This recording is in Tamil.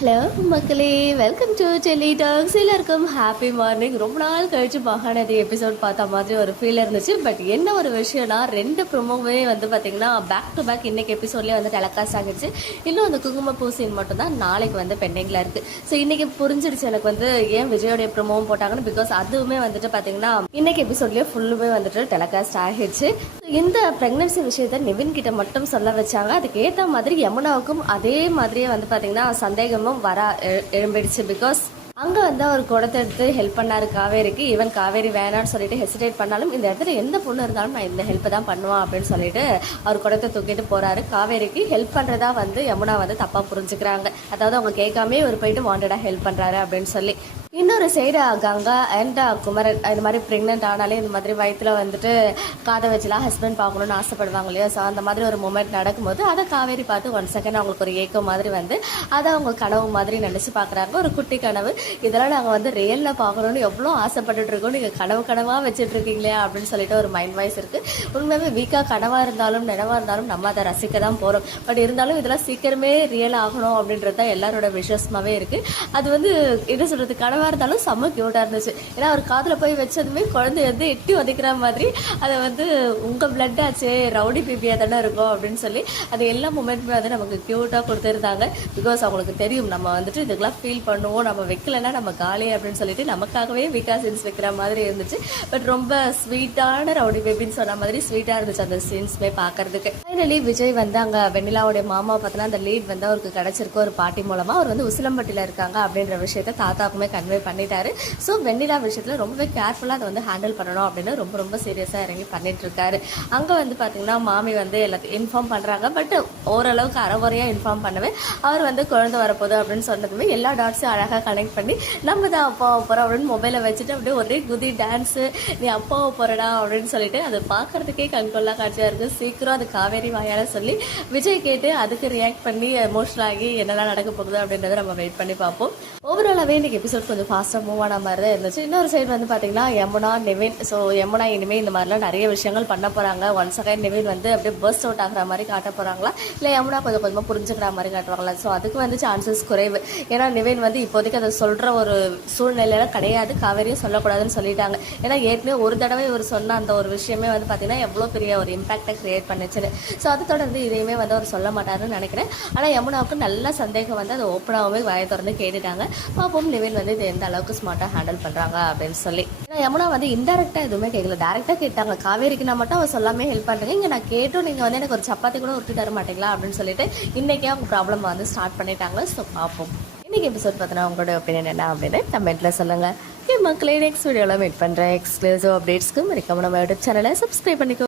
ஹலோ மக்களே, வெல்கம் டு டெல்லி டாக்ஸ். எல்லாருக்கும் ஹாப்பி மார்னிங். ரொம்ப நாள் கழிச்சு மகாநதி எபிசோட் பார்த்த மாதிரி ஒரு ஃபீல் இருந்துச்சு. பட் என்ன ஒரு விஷயம்னா, ரெண்டு ப்ரொமோவே வந்து பார்த்தீங்கன்னா பேக் டு பேக் இன்னைக்கு எபிசோட்லேயே வந்து டெலகாஸ்ட் ஆகிடுச்சு. இன்னும் அந்த குங்குமப்பூ சீன் மட்டும் தான் நாளைக்கு வந்து பெண்டிங்கில் இருக்குது. ஸோ இன்றைக்கி புரிஞ்சிடுச்சு எனக்கு வந்து ஏன் விஜயோடைய ப்ரொமோவும் போட்டாங்கன்னு. பிகாஸ் அதுவுமே வந்துட்டு பார்த்தீங்கன்னா இன்னைக்கு எபிசோட்லேயே ஃபுல்லுமே வந்துட்டு டெலகாஸ்ட் ஆகிடுச்சு. இந்த ப்ரெக்னன்சி விஷயத்த நிவின் கிட்ட மட்டும் சொல்ல வச்சாங்க. அதுக்கு ஏற்ற மாதிரி யமுனாவுக்கும் அதே மாதிரியே வந்து பார்த்தீங்கன்னா சந்தேகமும் வர எழும்பிடுச்சு. பிகாஸ் அங்கே வந்து அவர் குடத்தை எடுத்து ஹெல்ப் பண்ணாரு காவேரிக்கு. ஈவன் காவேரி வேணான்னு சொல்லிட்டு ஹெசிடேட் பண்ணாலும் இந்த இடத்துல எந்த பொண்ணு இருந்தாலும் நான் இந்த ஹெல்ப் தான் பண்ணுவான் அப்படின்னு சொல்லிட்டு அவர் குடத்தை தூக்கிட்டு போறாரு. காவேரிக்கு ஹெல்ப் பண்றதா வந்து யமுனா வந்து தப்பா புரிஞ்சுக்கிறாங்க. அதாவது அவங்க கேட்காமே ஒரு போயிட்டு வாண்டடா ஹெல்ப் பண்றாரு அப்படின்னு சொல்லி. இன்னொரு சைடு கங்கா அண்ட் குமரன் இந்த மாதிரி ப்ரெக்னென்ட் ஆனாலே இந்த மாதிரி வயிற்றுல வந்துட்டு காதை வச்சுலாம் ஹஸ்பண்ட் பார்க்கணுன்னு ஆசைப்படுவாங்க இல்லையா. ஸோ அந்த மாதிரி ஒரு மூமெண்ட் நடக்கும்போது அதை காவேரி பார்த்து 1 செகண்ட் அவங்களுக்கு ஒரு ஏக்கம் மாதிரி வந்து அதை அவங்க கனவு மாதிரி நினச்சி பார்க்குறாங்க. ஒரு குட்டி கனவு. இதெல்லாம் நாங்கள் வந்து ரியலில் பார்க்கணுன்னு எவ்வளோ ஆசைப்பட்டுட்டு இருக்கோம், நீங்கள் கனவாக வச்சுட்டு இருக்கீங்களே அப்படின்னு சொல்லிட்டு ஒரு மைண்ட் வாய்ஸ் இருக்குது. உண்மையாகவே வீக்காக கனவாக இருந்தாலும் நினைவாக இருந்தாலும் நம்ம அதை ரசிக்க தான் போகிறோம். பட் இருந்தாலும் இதெல்லாம் சீக்கிரமே ரியல் ஆகணும் அப்படின்றது தான் எல்லாரோட விஷயமாகவே இருக்குது. அது வந்து என்ன சொல்கிறது, கனவாக இருந்தாலும் செம்ம கியூட்டாக இருந்துச்சு. ஏன்னா அவர் காதில் போய் வச்சதுமே குழந்தை வந்து எட்டி உதைக்கிற மாதிரி அதை வந்து உங்கள் பிளட் ஆச்சு ரவுடி பிபியாக தானே இருக்கும் அப்படின்னு சொல்லி அது எல்லா மூமெண்ட்டுமே வந்து நமக்கு க்யூட்டாக கொடுத்துருந்தாங்க. பிகாஸ் அவங்களுக்கு தெரியும் நம்ம வந்துட்டு இதுக்கெல்லாம் ஃபீல் பண்ணுவோம், நம்ம வைக்கலைன்னா நம்ம காலி அப்படின்னு சொல்லிட்டு நமக்காகவே விகா சீன்ஸ் வைக்கிற மாதிரி இருந்துச்சு. பட் ரொம்ப ஸ்வீட்டான ரவுடி பேபின்னு சொன்ன மாதிரி ஸ்வீட்டாக இருந்துச்சு அந்த சீன்ஸ்மே பார்க்கறதுக்கு. ஃபைனலி விஜய் வந்து அங்கே வெண்ணிலாவுடைய மாமா பார்த்தோன்னா அந்த லீட் வந்து அவருக்கு கிடச்சிருக்கு ஒரு பாட்டி மூலமாக. அவர் வந்து உசிலம்பட்டியில் இருக்காங்க அப்படின்ற விஷயத்த தாத்தாக்குமே கன்வே பண்ணிட்டாரு. ஸோ வெண்ணிலா விஷயத்தில் ரொம்பவே கேர்ஃபுல்லாக அதை வந்து ஹேண்டில் பண்ணணும் அப்படின்னு ரொம்ப ரொம்ப சீரியஸாக இறங்கி பண்ணிட்டு இருக்காரு. அங்கே வந்து பார்த்தீங்கன்னா மாமி வந்து எல்லாத்தையும் இன்ஃபார்ம் பண்ணுறாங்க. பட் ஓரளவுக்கு அறகுறையாக இன்ஃபார்ம் பண்ணவே அவர் வந்து குழந்தை வரப்போகுது அப்படின்னு சொன்னதுமே எல்லா டாட்ஸையும் அழகாக கனெக்ட் பண்ணி நம்ம தான் அப்பாவை போகிறோம் அப்படின்னு மொபைலை வச்சுட்டு அப்படியே ஒரே குதி டான்ஸு, நீ அப்பாவை போகிறடா அப்படின்னு சொல்லிட்டு அது பார்க்கறதுக்கே கண்கொள்ளா காட்சியாக இருக்குது. சீக்கிரம் அது காவேரி வாயால் சொல்லி விஜய் கேட்டு அதுக்கு ரியாக்ட் பண்ணி எமோஷனல் ஆகி என்னெல்லாம் நடக்க போகுது அப்படின்றத நம்ம வெயிட் பண்ணி பார்ப்போம். ஓவராலாகவே இன்றைக்கி எபிசோட் கொஞ்சம் ஃபாஸ்ட்டாக மூவ் ஆன மாதிரி தான் இருந்துச்சு. இன்னொரு சைடு வந்து பார்த்தீங்கன்னா யமுனா நிவின். ஸோ யமுனா இனிமேல் இந்த மாதிரிலாம் நிறைய விஷயங்கள் பண்ண போகிறாங்க. 1 செகண்ட் நிவின் வந்து அப்படியே பர்ஸ்ட் அவுட் ஆகிற மாதிரி காட்ட போகிறாங்களா, இல்லை யமுனா கொஞ்சம் கொஞ்சமாக புரிஞ்சுக்கிற மாதிரி காட்டுவாங்களா? ஸோ அதுக்கு வந்து சான்சஸ் குறைவு. ஏன்னா நிவின் வந்து இப்போதைக்கு அதை சொல்கிற ஒரு சூழ்நிலையில கிடையாது. காவேரியும் சொல்லக்கூடாதுன்னு சொல்லிட்டாங்க. ஏன்னா ஏற்கனவே ஒரு தடவை இவர் சொன்ன அந்த ஒரு விஷயமே வந்து பார்த்தீங்கன்னா எவ்வளோ பெரிய ஒரு இம்பாக்டை கிரியேட் பண்ணுச்சுன்னு. ஸோ அதை தொடர்ந்து இதையுமே வந்து அவர் சொல்ல மாட்டாருன்னு நினைக்கிறேன். ஆனால் யமுனாவுக்கு நல்ல சந்தேகம் வந்து அதை ஓப்பனாகவே வாயை திறந்து கேட்டுட்டாங்க. பாப்போம் நிவின் வந்து இது எந்த அளவுக்கு ஸ்மார்ட்டாக ஹேண்டில் பண்ணுறாங்க அப்படின்னு சொல்லி. ஏன்னா யமுனா வந்து இன்டெரக்டாக எதுவுமே கேட்கல, டேரெக்டாக கேட்டாங்க. காவேரிக்கு நான் மட்டும் அவர் சொல்லாமே ஹெல்ப் பண்ணுறீங்க, இங்கே நான் கேட்டும் நீங்கள் வந்து எனக்கு ஒரு சப்பாத்தி கூட உருட்டி தர மாட்டீங்களா அப்படின்னு சொல்லிட்டு இன்றைக்கே அவங்க ப்ராப்ளம் வந்து ஸ்டார்ட் பண்ணிட்டாங்க. ஸோ பார்ப்போம் இன்றைக்கி எபிசோட் பார்த்தோன்னா உங்களோட ஒப்பீனியன் என்ன அப்படின்னு கமெண்ட்டில் சொல்லுங்கள். மக்களே, நெக்ஸ்ட் வீடியோவில் மீட் பண்ணுறேன். எக்ஸ்க்ளூசிவ் அப்டேட்ஸ்க்கு மறக்காம நம்ம யூடியூப் சேனலை சப்ஸ்கிரைப் பண்ணிக்கோ.